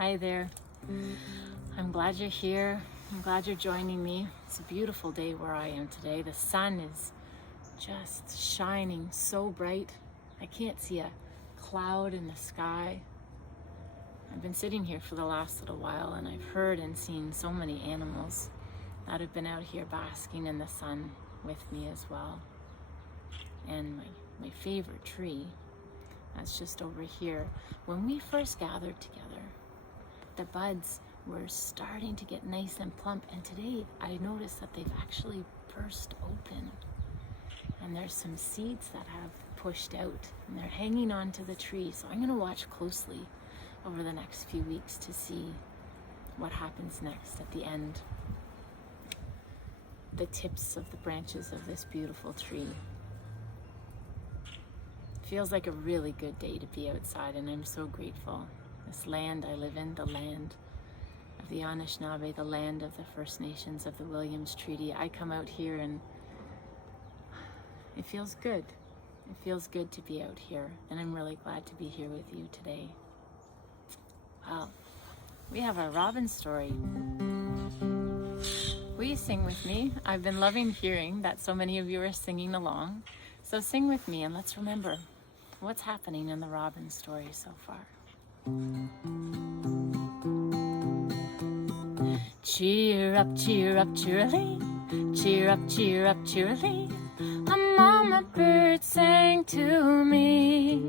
Hi there. I'm glad you're here. I'm glad you're joining me. It's a beautiful day where I am today. The sun is just shining so bright. I can't see a cloud in the sky. I've been sitting here for the last little while and I've heard and seen so many animals that have been out here basking in the sun with me as well. And my favorite tree, that's just over here. When we first gathered together, the buds were starting to get nice and plump, and today I noticed that they've actually burst open. And there's some seeds that have pushed out and they're hanging onto the tree. So I'm going to watch closely over the next few weeks to see what happens next at the end. The tips of the branches of this beautiful tree. Feels like a really good day to be outside, and I'm so grateful. This land I live in, the land of the Anishinaabe, the land of the First Nations of the Williams Treaty. I come out here and it feels good. It feels good to be out here, and I'm really glad to be here with you today. Well, we have a robin story. Will you sing with me? I've been loving hearing that so many of you are singing along. So sing with me and let's remember what's happening in the robin story so far. Cheer up, cheerily. Cheer up, cheerily. A mama bird sang to me.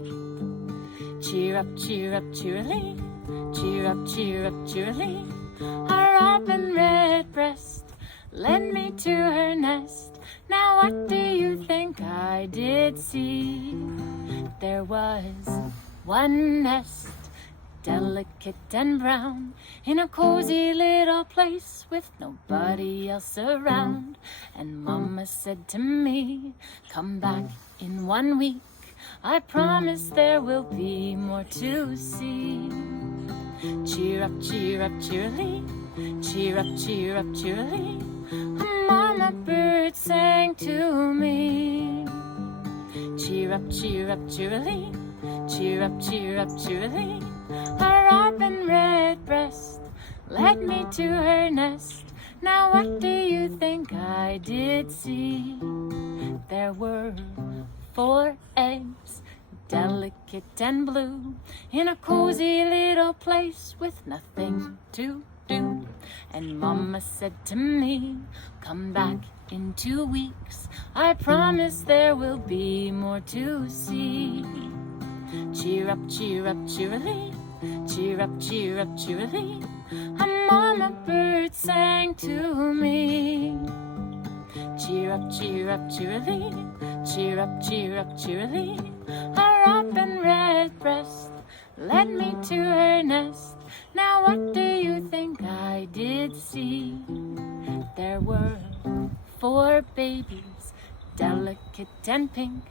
Cheer up, cheerily. Cheer up, cheerily. A robin redbreast led me to her nest. Now what do you think I did see? There was one nest, delicate and brown, in a cozy little place with nobody else around. And Mama said to me, come back in 1 week. I promise there will be more to see. Cheer up, cheerily. Cheer up, cheerily. A mama bird sang to me. Cheer up, cheerily. Cheer up, cheerily. A robin redbreast led me to her nest. Now what do you think I did see? There were 4 eggs, delicate and blue, in a cozy little place with nothing to do. And Mama said to me, come back in 2 weeks. I promise there will be more to see. Cheer up, cheerily. Cheer up, cheerily. A mama bird sang to me. Cheer up, cheerily. Cheer up, cheerily. A robin redbreast led me to her nest. Now what do you think I did see? There were 4 babies, delicate and pink,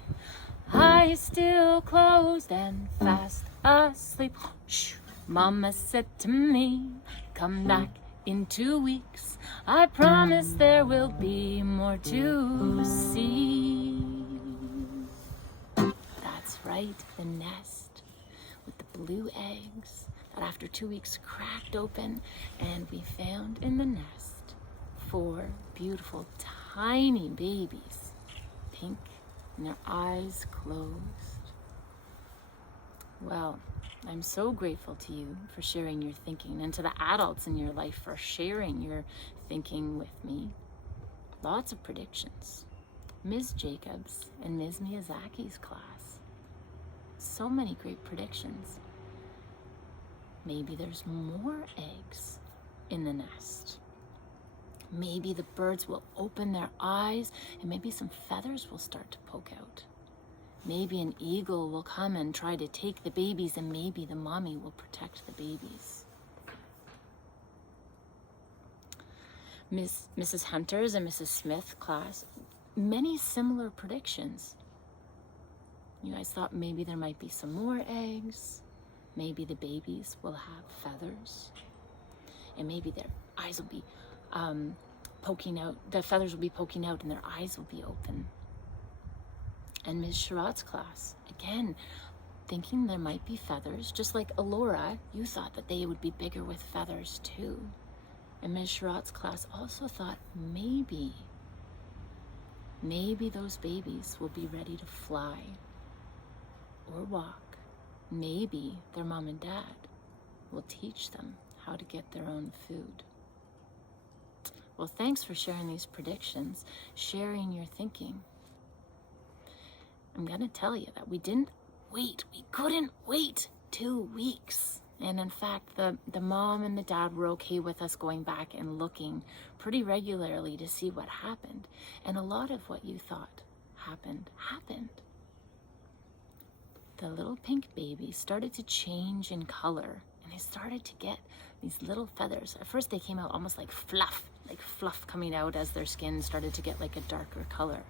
eyes still closed and fast asleep. Shh. Mama said to me, come back in 2 weeks. I promise there will be more to see. That's right, the nest with the blue eggs that after 2 weeks cracked open, and we found in the nest 4 beautiful tiny babies, pink and their eyes closed. Well, I'm so grateful to you for sharing your thinking, and to the adults in your life for sharing your thinking with me. Lots of predictions. Ms. Jacobs and Ms. Miyazaki's class. So many great predictions. Maybe there's more eggs in the nest. Maybe the birds will open their eyes and maybe some feathers will start to poke out. Maybe an eagle will come and try to take the babies, and maybe the mommy will protect the babies. Mrs. Hunter's and Mrs. Smith class, many similar predictions. You guys thought maybe there might be some more eggs. Maybe the babies will have feathers. And maybe their eyes will be poking out, the feathers will be poking out and their eyes will be open. And Ms. Sherrod's class, again, thinking there might be feathers, just like Alora, you thought that they would be bigger with feathers too. And Ms. Sherratt's class also thought maybe those babies will be ready to fly or walk. Maybe their mom and dad will teach them how to get their own food. Well, thanks for sharing these predictions, sharing your thinking. I'm gonna tell you that we didn't wait. We couldn't wait 2 weeks. And in fact, the mom and the dad were okay with us going back and looking pretty regularly to see what happened. And a lot of what you thought happened. The little pink babies started to change in color, and they started to get these little feathers. At first they came out almost like fluff coming out as their skin started to get like a darker color.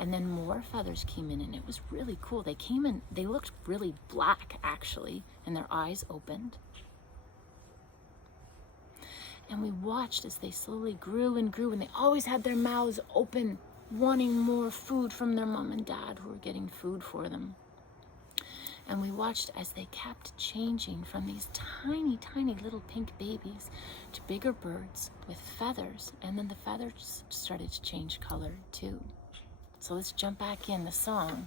And then more feathers came in, and it was really cool. They came in, they looked really black actually, and their eyes opened. And we watched as they slowly grew and grew, and they always had their mouths open, wanting more food from their mom and dad who were getting food for them. And we watched as they kept changing from these tiny, tiny little pink babies to bigger birds with feathers. And then the feathers started to change color too. So let's jump back in the song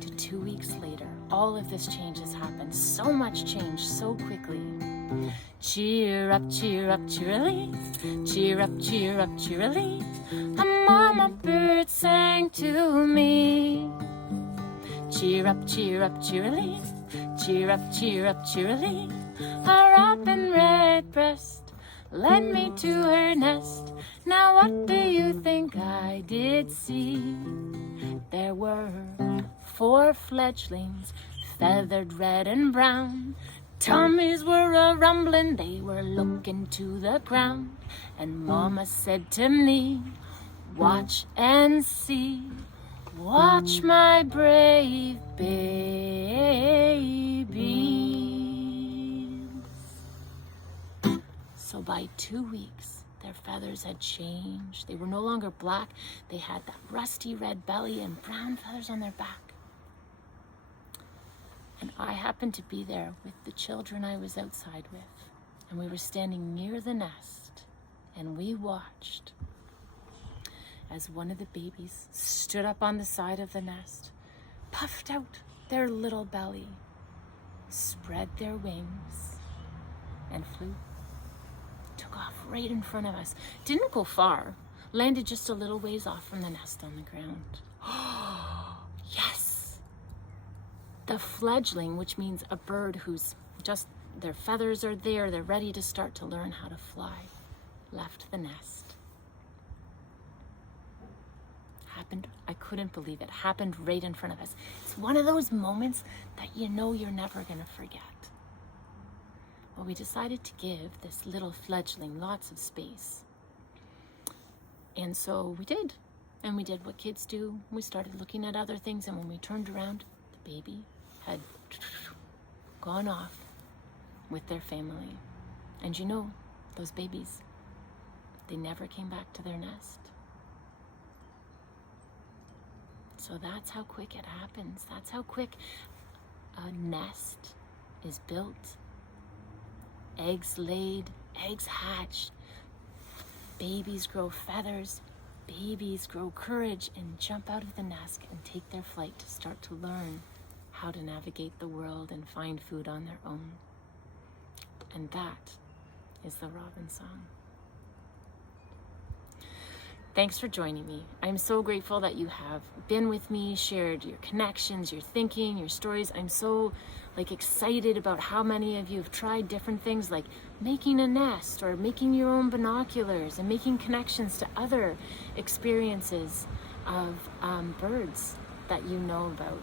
to 2 weeks later. All of this change has happened. So much change so quickly. Cheer up, cheerily. Cheer up, cheerily. A mama bird sang to me. Cheer up, cheerily. Cheer up, cheerily. A robin redbreast led me to her nest. Now what do you think I did see? There were 4 fledglings, feathered red and brown. Tummies were a-rumbling, they were looking to the ground. And Mama said to me, watch and see. Watch my brave babies. So by 2 weeks, their feathers had changed. They were no longer black. They had that rusty red belly and brown feathers on their back. And I happened to be there with the children I was outside with. And we were standing near the nest, and we watched as one of the babies stood up on the side of the nest, puffed out their little belly, spread their wings, and flew. Took off right in front of us. Didn't go far, landed just a little ways off from the nest on the ground. Yes! The fledgling, which means a bird who's just, their feathers are there, they're ready to start to learn how to fly, left the nest. Happened, I couldn't believe it, happened right in front of us. It's one of those moments that you know you're never gonna forget. Well, we decided to give this little fledgling lots of space. And so we did. And we did what kids do. We started looking at other things, and when we turned around, the baby had gone off with their family. And you know, those babies, they never came back to their nest. So that's how quick it happens. That's how quick a nest is built. Eggs laid, eggs hatched, babies grow feathers, babies grow courage and jump out of the nest and take their flight to start to learn how to navigate the world and find food on their own. And that is the Robin song. Thanks for joining me. I'm so grateful that you have been with me, shared your connections, your thinking, your stories. I'm so excited about how many of you have tried different things like making a nest or making your own binoculars and making connections to other experiences of birds that you know about.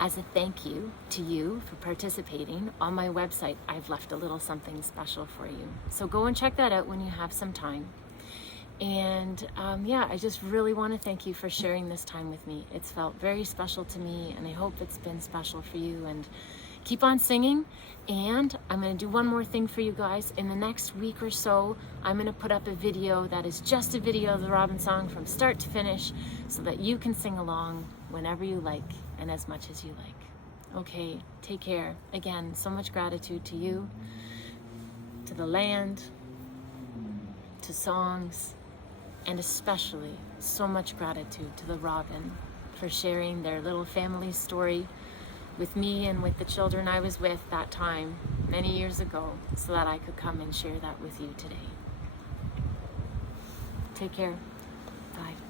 As a thank you to you for participating, on my website, I've left a little something special for you. So go and check that out when you have some time. And I just really want to thank you for sharing this time with me. It's felt very special to me, and I hope it's been special for you. And keep on singing. And I'm going to do one more thing for you guys. In the next week or so, I'm going to put up a video that is just a video of the Robin song from start to finish so that you can sing along whenever you like and as much as you like. Okay, take care. Again, so much gratitude to you, to the land, to songs, and especially so much gratitude to the robin for sharing their little family story with me and with the children I was with that time many years ago, so that I could come and share that with you today. Take care. Bye.